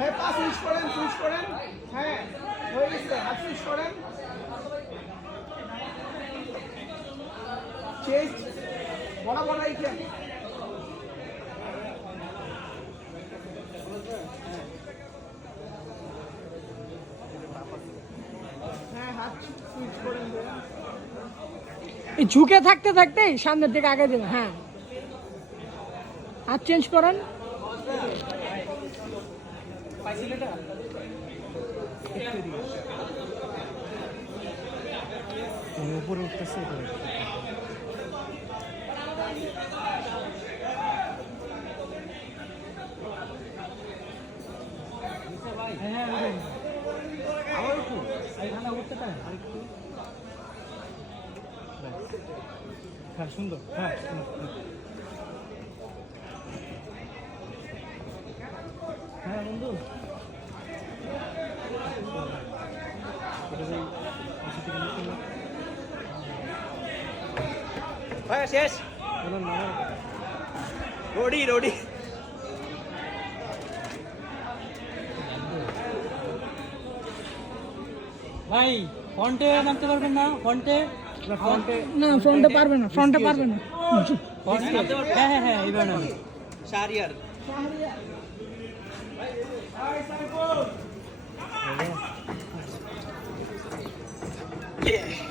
হ্যাঁ পা সুইচ করেন হ্যাঁ হয়ে গেছে হাত সুইচ করেন চেস্ট বরাবর রাখেন হ্যাঁ হাত সুইচ করেন এই ঝুঁকে থাকতে থাকতেই সামনের দিকে আগে দেবেন। হ্যাঁ হাত চেঞ্জ করেন। উপরে উঠতেছে আবার একটু এখানে উঠতে পারেন আরেকটু হ্যাঁ সুন্দর হ্যাঁ হ্যাঁ বন্ধু ভাই শেষ রোডি ভাই ফ্রন্টে নামতে পারবেন না ফ্রন্টে না ফ্রন্টে পারবে না হ্যাঁ হ্যাঁ এইবার না শাহরিয়ার Yeah.